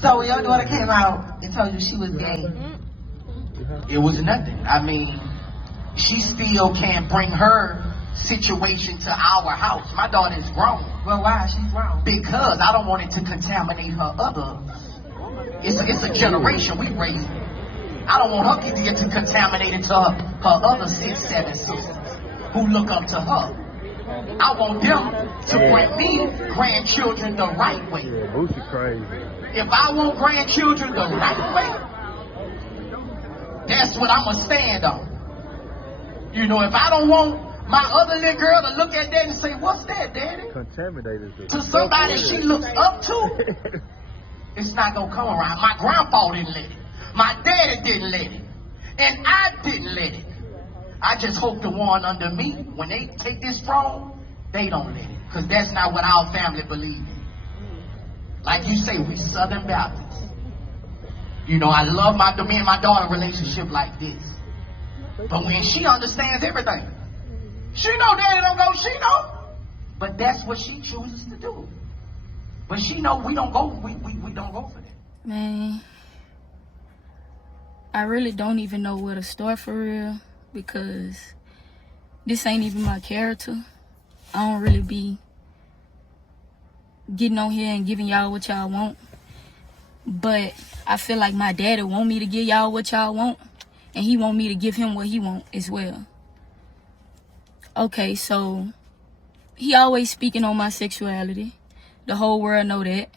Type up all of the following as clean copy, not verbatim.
So when your daughter came out and told you she was gay, it was nothing. I mean, she still can't bring her situation to our house. My daughter is grown. Well, why? She's grown. Because I don't want it to contaminate her others. It's a generation we raised. I don't want her to get to contaminate into her other 6, 7 sisters who look up to her. I want them to bring me grandchildren the right way. Yeah, Boosie crazy. If I want grandchildren the right way, that's what I'm going to stand on. You know, if I don't want my other little girl to look at that and say, what's that, Daddy? Contaminated. To somebody she looks up to, it's not going to come around. My grandpa didn't let it. My daddy didn't let it. And I didn't let it. I just hope the one under me, when they take this throne, they don't let it. Because that's not what our family believes in. Like you say, we Southern Baptists. You know, I love me and my daughter relationship like this. But when she understands everything, she know Daddy don't go, she know. But that's what she chooses to do. But she know we don't go, we don't go for that. Man, I really don't even know where to start for real, because this ain't even my character. I don't really be getting on here and giving y'all what y'all want. But I feel like my daddy want me to give y'all what y'all want, and he want me to give him what he want as well. Okay, so he always speaking on my sexuality. The whole world know that.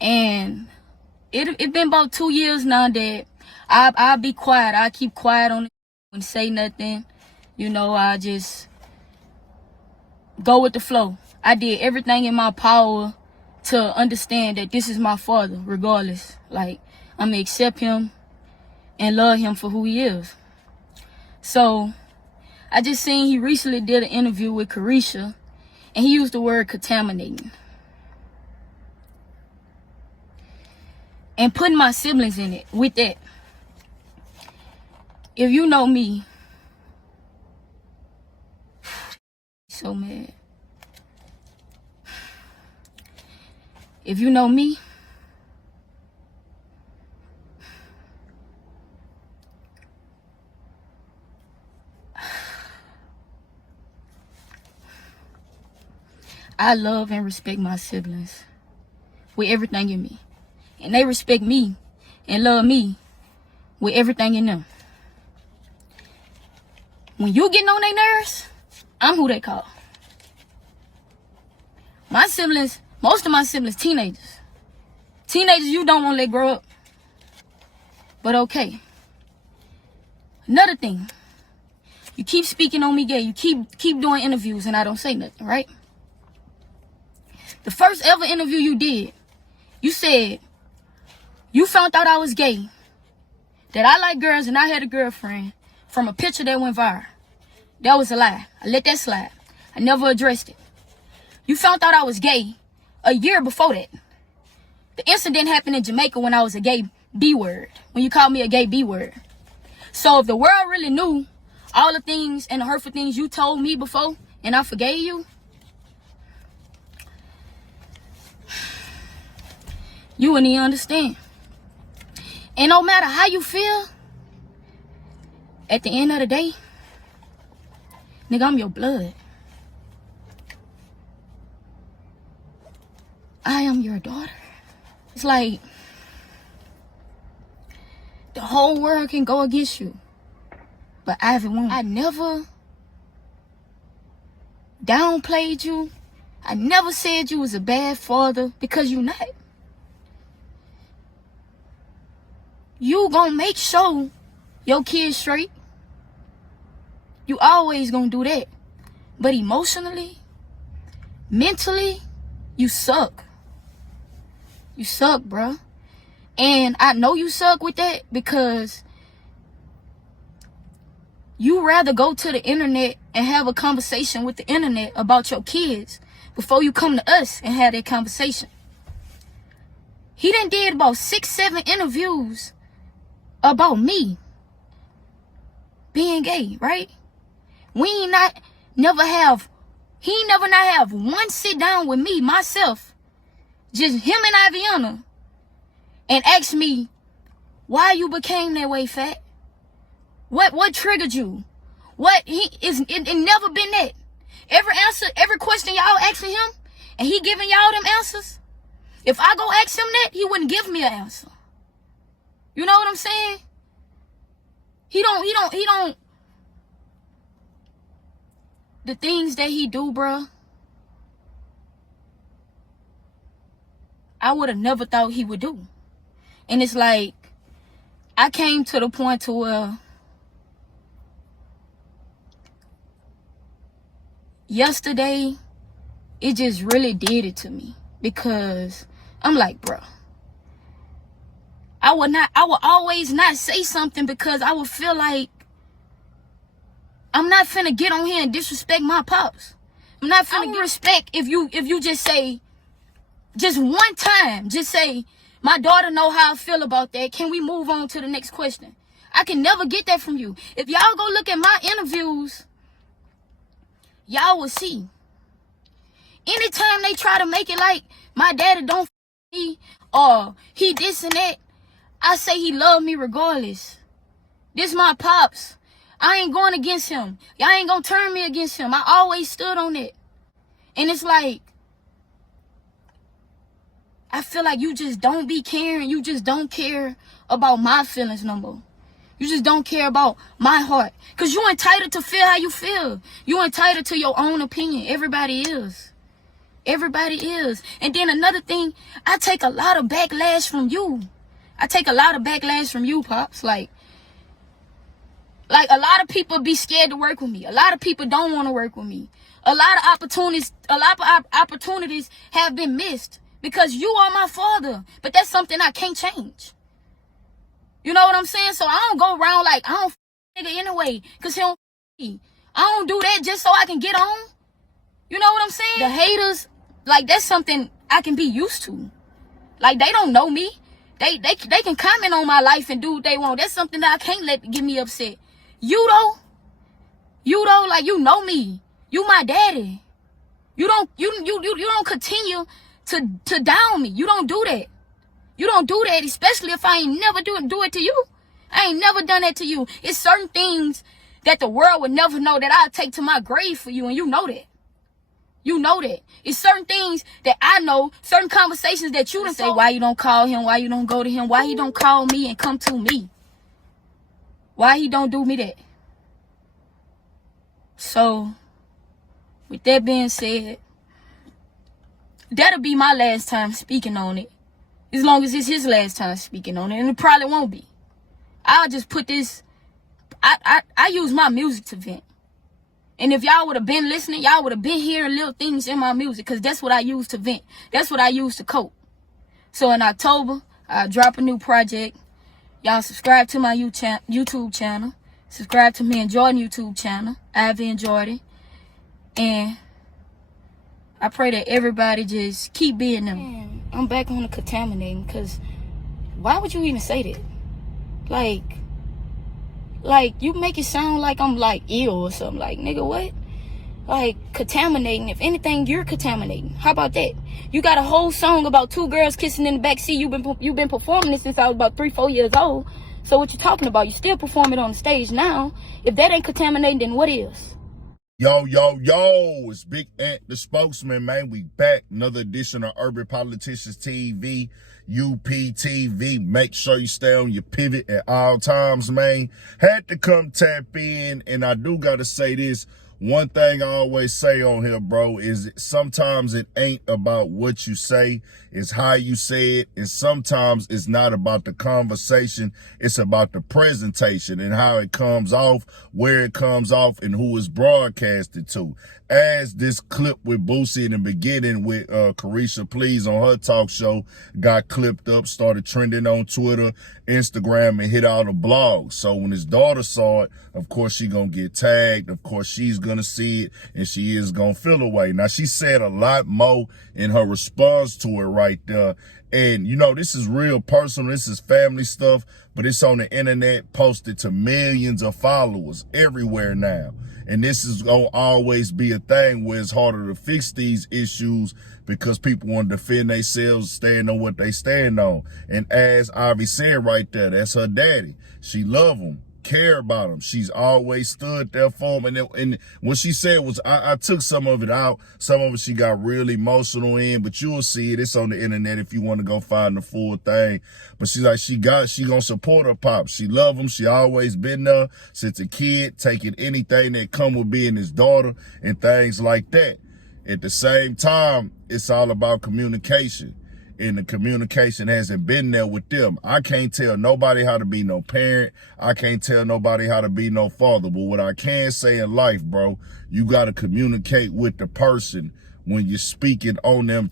And it been about 2 years now that I'll be quiet. I keep quiet on it and say nothing. You know, I just go with the flow. I did everything in my power to understand that this is my father, regardless. Like, I'm gonna accept him and love him for who he is. So, I just seen he recently did an interview with Carisha, and he used the word contaminating. And putting my siblings in it with that. If you know me, so mad. If you know me, I love and respect my siblings with everything in me. And they respect me and love me with everything in them. When you getting on their nerves, I'm who they call. My siblings, most of my siblings, teenagers. Teenagers you don't want to let grow up. But okay. Another thing. You keep speaking on me gay. You keep doing interviews and I don't say nothing, right? The first ever interview you did, you said you found out I was gay, that I like girls and I had a girlfriend from a picture that went viral. That was a lie. I let that slide. I never addressed it. You found out I was gay a year before that. The incident happened in Jamaica when I was a gay B-word, when you called me a gay B-word. So if the world really knew all the things and the hurtful things you told me before and I forgave you, you wouldn't even understand. And no matter how you feel, at the end of the day, nigga, I'm your blood. I am your daughter. It's like the whole world can go against you, but I haven't won. I never downplayed you. I never said you was a bad father, because you're not. You gonna make sure your kid's straight. You always gonna do that. But emotionally, mentally, you suck. You suck, bruh. And I know you suck with that because you rather go to the internet and have a conversation with the internet about your kids before you come to us and have that conversation. He done did about 6, 7 interviews about me being gay, right? He never not have one sit down with me, myself, just him and Aviana, and asked me why you became that way, Fat. What triggered you? It never been that. Every answer, every question y'all asking him, and he giving y'all them answers. If I go ask him that, he wouldn't give me an answer. You know what I'm saying? He don't. The things that he do, bruh, I would have never thought he would do. And it's like, I came to the point to where yesterday, it just really did it to me. Because I'm like, bruh, I would always not say something because I would feel like I'm not finna get on here and disrespect my pops. I'm not finna get respect if you just say, just one time, just say, my daughter know how I feel about that. Can we move on to the next question? I can never get that from you. If y'all go look at my interviews, y'all will see. Anytime they try to make it like my daddy don't me or he this and that, I say he love me regardless. This my pops. I ain't going against him. Y'all ain't gonna turn me against him. I always stood on it. And it's like, I feel like you just don't be caring. You just don't care about my feelings no more. You just don't care about my heart. Because you entitled to feel how you feel. You entitled to your own opinion. Everybody is. Everybody is. And then another thing, I take a lot of backlash from you. I take a lot of backlash from you, Pops. Like a lot of people be scared to work with me. A lot of people don't want to work with me. A lot of opportunities have been missed because you are my father. But that's something I can't change. You know what I'm saying? So I don't go around like I don't nigga anyway because he don't me. I don't do that just so I can get on. You know what I'm saying? The haters, like, that's something I can be used to. Like, they don't know me. They can comment on my life and do what they want. That's something that I can't let get me upset. You though, like, you know me. You my daddy. You don't continue to down me. You don't do that. You don't do that, especially if I ain't never do it to you. I ain't never done that to you. It's certain things that the world would never know that I'll take to my grave for you, and you know that. You know that. It's certain things that I know, certain conversations that you don't say, why you don't call him, why you don't go to him, why he don't call me and come to me. Why he don't do me that. So, with that being said, that'll be my last time speaking on it. As long as it's his last time speaking on it, and it probably won't be. I'll just put this, I use my music to vent. And if y'all would have been listening, y'all would have been hearing little things in my music, because that's what I use to vent. That's what I use to cope. So in October, I'll drop a new project. Y'all subscribe to my YouTube channel. Subscribe to me and Jordan YouTube channel. I've enjoyed it. And I pray that everybody just keep being them. Man, I'm back on the contaminating, because why would you even say that? Like, you make it sound like I'm, like, ill or something. Like, nigga, what? Like, contaminating. If anything, you're contaminating. How about that? You got a whole song about two girls kissing in the backseat. You've been performing this since I was about 3-4 years old. So what you talking about? You still performing on the stage now. If that ain't contaminating, then what is? Yo, it's Big Ant, the spokesman, man. We back. Another edition of Urban Politicians TV, UPTV. Make sure you stay on your pivot at all times, man. Had to come tap in, and I do got to say this. One thing I always say on here, bro, is sometimes it ain't about what you say, it's how you say it. And sometimes it's not about the conversation, it's about the presentation and how it comes off, where it comes off, and who it's broadcasted to. As this clip with Boosie in the beginning with Carisha Please on her talk show got clipped up, started trending on Twitter, Instagram, and hit all the blogs. So when his daughter saw it, of course she gonna get tagged. Of course she's gonna gonna see it and she is gonna feel away. Now, she said a lot more in her response to it right there. And, you know, this is real personal. This is family stuff, but it's on the internet, posted to millions of followers everywhere now. And this is going to always be a thing where it's harder to fix these issues because people want to defend themselves, stand on what they stand on. And as Ivy said right there, that's her daddy. She love him, care about him. She's always stood there for him. And what she said was, I took some of it out. Some of it she got real emotional in, but you'll see it. It's on the internet if you want to go find the full thing. But she's like, she gonna support her pops. She love him. She always been there since a kid, taking anything that come with being his daughter and things like that. At the same time, it's all about communication. And the communication hasn't been there with them. I can't tell nobody how to be no parent. I can't tell nobody how to be no father. But what I can say in life, bro, you got to communicate with the person when you're speaking on them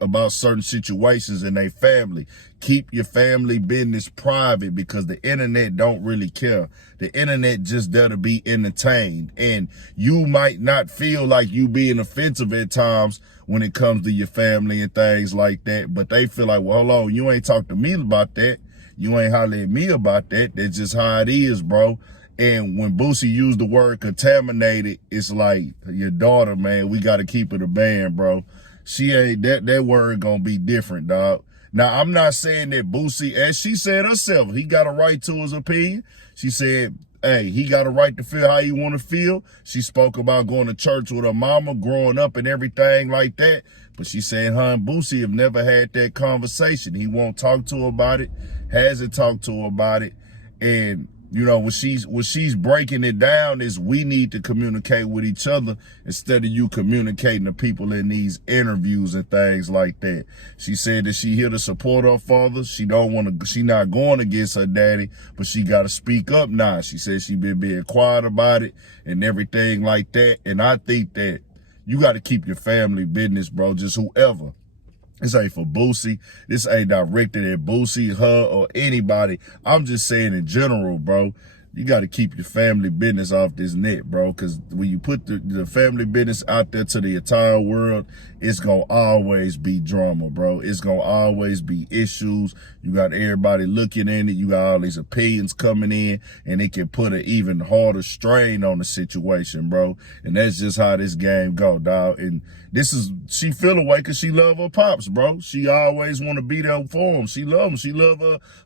about certain situations in their family. Keep your family business private because the internet don't really care. The internet just there to be entertained. And you might not feel like you being offensive at times when it comes to your family and things like that, but they feel like, well, hold on, you ain't talked to me about that. You ain't holler at me about that. That's just how it is, bro. And when Boosie used the word contaminated, it's like, your daughter, man, we got to keep it a band, bro. She ain't, that word gonna be different, dog. Now, I'm not saying that Boosie, as she said herself, he got a right to his opinion. She said, hey, he got a right to feel how he want to feel. She spoke about going to church with her mama, growing up and everything like that. But she said her and Boosie have never had that conversation. He won't talk to her about it, hasn't talked to her about it. And you know, what she's breaking it down is we need to communicate with each other instead of you communicating to people in these interviews and things like that. She said that she here to support her father. She not going against her daddy, but she got to speak up now. She said she been being quiet about it and everything like that. And I think that you got to keep your family business, bro, just whoever. This ain't for Boosie. This ain't directed at Boosie, her, or anybody. I'm just saying in general, bro. You got to keep your family business off this net, bro, because when you put the family business out there to the entire world, it's going to always be drama, bro. It's going to always be issues. You got everybody looking in it. You got all these opinions coming in, and it can put an even harder strain on the situation, bro. And that's just how this game go, dog. And she feel away because she love her pops, bro. She always want to be there for him. She love him. She love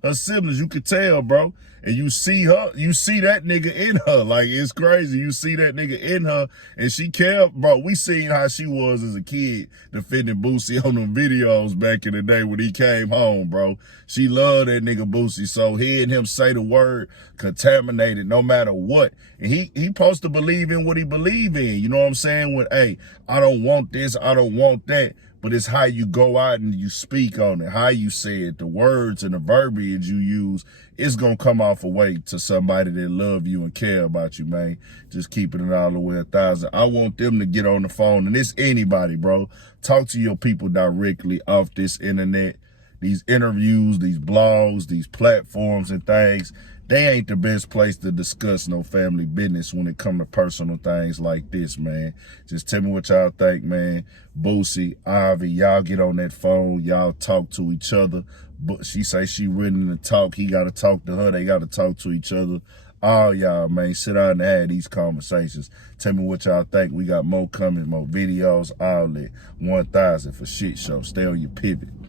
her siblings. You could tell, bro. And you see that nigga in her. Like, it's crazy. You see that nigga in her, and she care, bro. We seen how she was as a kid defending Boosie on them videos back in the day when he came home, bro. She loved that nigga Boosie. So hearing him say the word contaminated no matter what. And he supposed to believe in what he believe in. You know what I'm saying? When, hey, I don't want this, I don't want that. But it's how you go out and you speak on it, how you say it, the words and the verbiage you use. It's going to come off a way to somebody that love you and care about you, man. Just keeping it all the way 1,000. I want them to get on the phone, and it's anybody, bro. Talk to your people directly off this internet. These interviews, these blogs, these platforms and things, they ain't the best place to discuss no family business when it come to personal things like this, man. Just tell me what y'all think, man. Boosie, Ivy, y'all get on that phone. Y'all talk to each other. But she say she willing to talk. He got to talk to her. They got to talk to each other. All y'all, man, sit down and have these conversations. Tell me what y'all think. We got more coming, more videos, all that. 1,000 for shit show. Stay on your pivot.